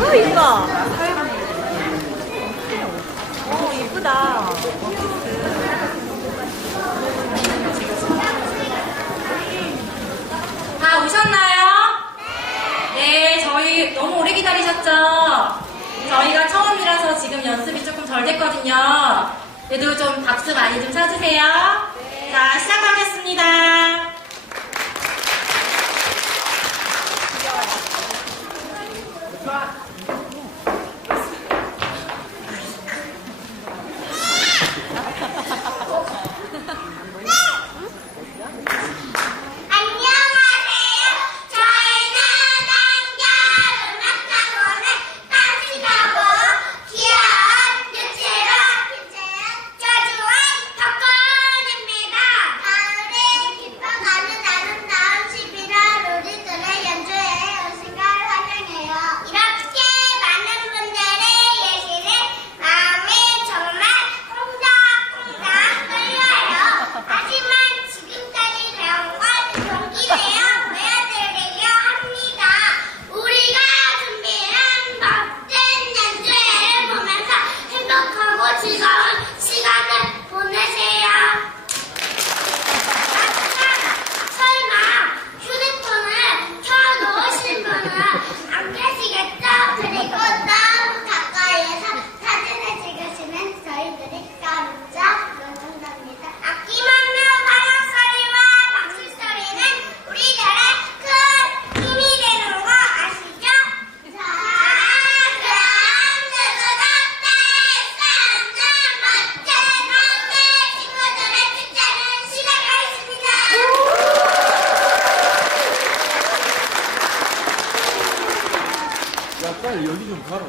어, 아 이뻐. 어 이쁘다. 다 오셨나요? 네. 저희 너무 오래 기다리셨죠? 저희가 처음이라서 지금 연습이 조금 덜 됐거든요. 그래도 좀 박수 많이 좀 쳐주세요. 자 시작합니다. こんに 빨리 여기 좀 가라.